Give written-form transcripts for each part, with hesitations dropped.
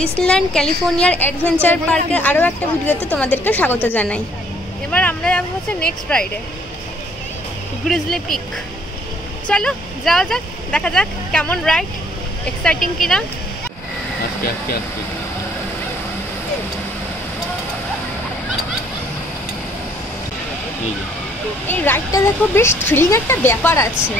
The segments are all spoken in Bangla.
ডিসনিল্যান্ড ক্যালিফোর্নিয়ার অ্যাডভেঞ্চার পার্কের আরও একটা ভিডিওতে তোমাদেরকে স্বাগত জানাই। এবার আমরা যাবো হচ্ছে নেক্সট রাইডে, গ্রিজলি পিক। চলো যাওয়া যাক, দেখা যাক কেমন রাইড, এক্সাইটিং কিনা। আজকে আজকে আজকে এই রাইডটা দেখো, বেশ থ্রিলিং একটা ব্যাপার আছে।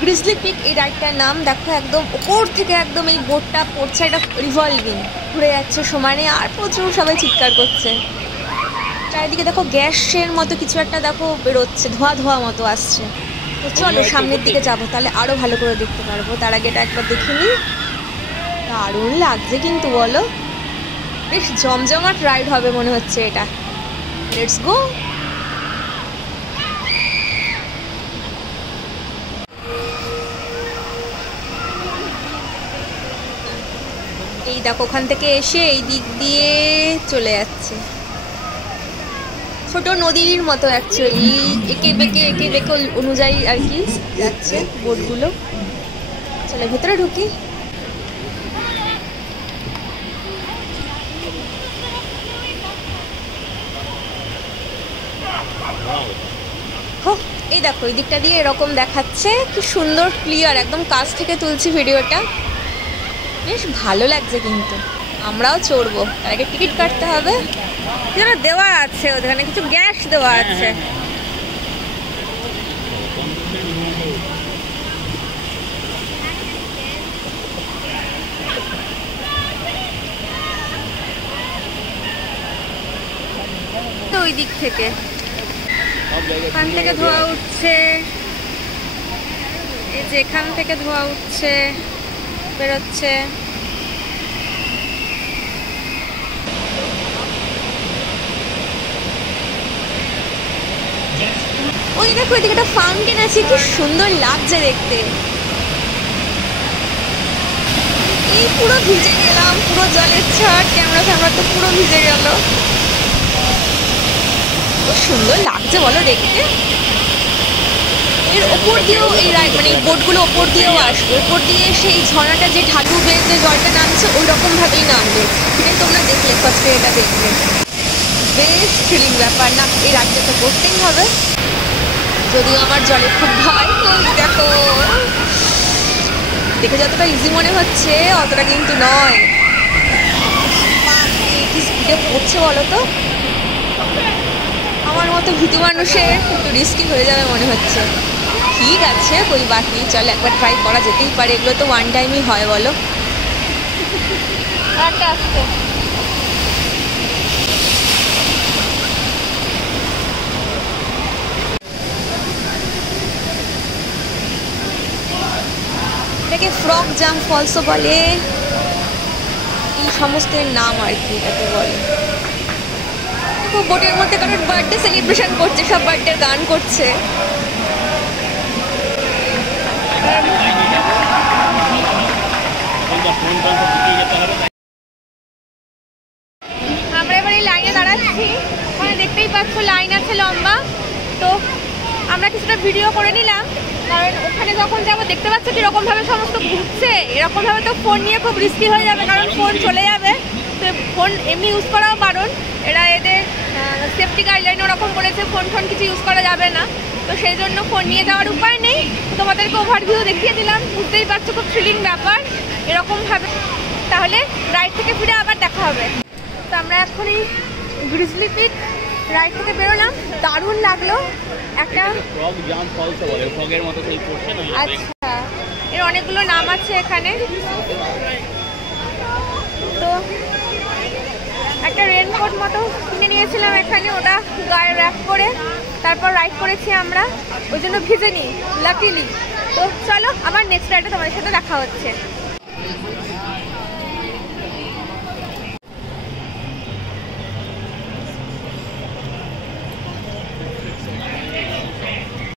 গ্রিজলি পিক এই রাইডটার নাম। দেখো একদম ওপর থেকে একদম এই বোটটা পড়ছে, এটা রিভলভিং ঘুরে যাচ্ছে সমানে, আর প্রচুর সবাই চিৎকার করছে। চারিদিকে দেখো গ্যাসের মতো কিছু একটা দেখো বেরোচ্ছে, ধোয়া ধোয়া মতো আসছে। তো চলো সামনের দিকে যাবো, তাহলে আরও ভালো করে দেখতে পারবো। তার আগে এটা একবার দেখে নিই। দারুণ লাগছে কিন্তু, বলো, বেশ জমজমাট রাইড হবে মনে হচ্ছে এটা। Let's go. এই দেখো ওখান থেকে এসে এই দিক দিয়ে চলে যাচ্ছে, ছোট নদীর মতো অ্যাকচুয়ালি, এঁকে বেঁকে অনুযায়ী আর কি যাচ্ছে বোটগুলো। চলো ভেতরে ঢুকি। এই দেখো এই দিকটা দিয়ে এরকম দেখাচ্ছে, কি সুন্দর ক্লিয়ার, একদম কাছ থেকে তুলছি ভিডিওটা, বেশ ভালো লাগছে। কিন্তু আমরাও চড়বো, তার আগে টিকিট কাটতে হবে। দেওয়া আছে ওখানে কিছু গ্যাস দেওয়া আছে। ওই দিক থেকে, এখান থেকে ধোঁয়া উঠছে, এই যে এখান থেকে ধোঁয়া উঠছে, বেরোচ্ছে। ওই দেখো এদিকে একটা ফাউন্টেন আছে, কি সুন্দর লাগছে দেখতে। এই পুরো ভিজে গেলাম, পুরো জলের ছাট, ক্যামেরা ফ্যামেরা তো পুরো ভিজে গেল। খুব সুন্দর লাগছে বলো দেখতে। এর ওপর দিয়েও এই রাইড, মানে এই বোটগুলো ওপর দিয়েও আসবে, ওপর দিয়ে সেই ঝর্ণাটা যে ঢালু বেয়ে যে জলটা নামছে ওই রকম ভাবেই নামবে। সেটাই তোমরা দেখলে ফার্স্টে, এটা দেখবে বেশ থ্রিলিং ব্যাপার না। এই রাইডটা তো করতেই হবে, যদিও আমার জলে খুব ভয়। দেখো দেখে যতটা ইজি মনে হচ্ছে অতটা কিন্তু নয়। কি স্পিডে পড়ছে বলো তো, আমার মতো ভীতু মানুষের একটু রিস্কি হয়ে যাবে মনে হচ্ছে। ঠিক আছে, কই বাকি, চল একবার ট্রাই করা যেতেই পারে, এগুলো তো ওয়ান টাইমই হয় বলো। এটাকে ফ্রগ জাম্প ফলসও বলে, এই সমস্ত নাম আর কি এটাকে বলে। বোটের মধ্যে কারণ বার্থডে সেলিব্রেশন করছে, সব বার্থডে গান করছে। আমরা এবার এই লাইনে দাঁড়াচ্ছি, ওখানে দেখতেই পাচ্ছ লাইন আছে লম্বা। তো আমরা কিছুটা ভিডিও করে নিলাম, কারণ ওখানে যখন যাবো দেখতে পাচ্ছ কীরকমভাবে সমস্ত ঘুরছে। এরকমভাবে তো ফোন নিয়ে খুব রিস্কি হয়ে যাবে, কারণ ফোন চলে যাবে। তো ফোন এমনি ইউজ করাও বারণ, এরা এদের সেফটি গাইডলাইন ওরকম করেছে, ফোন কিছু ইউজ করা যাবে না। তো সেই জন্য ফোন নিয়ে যাওয়ার উপায় নেই। তোমাদেরকে ওভারভিউ দেখিয়ে দিলাম, বুঝতেই পারছো খুব থ্রিলিং ব্যাপার এরকমভাবে। তাহলে রাইড থেকে ফিরে আবার দেখা হবে। তো আমরা এখন এই গ্রিজলি পিক রাইড থেকে বেরোলাম, দারুণ লাগলো। একটা আচ্ছা, এর অনেকগুলো নাম আছে এখানে। তো একটা রেনকোট মতো কিনে নিয়েছিলাম এখানে, ওটা গায়ে র্যাপ করে তারপর রাইড করেছি আমরা, ওই জন্য ভিজে নিই লাকিলি। তো চলো আবার নেক্সট রাইডে তোমাদের সাথে দেখা হচ্ছে।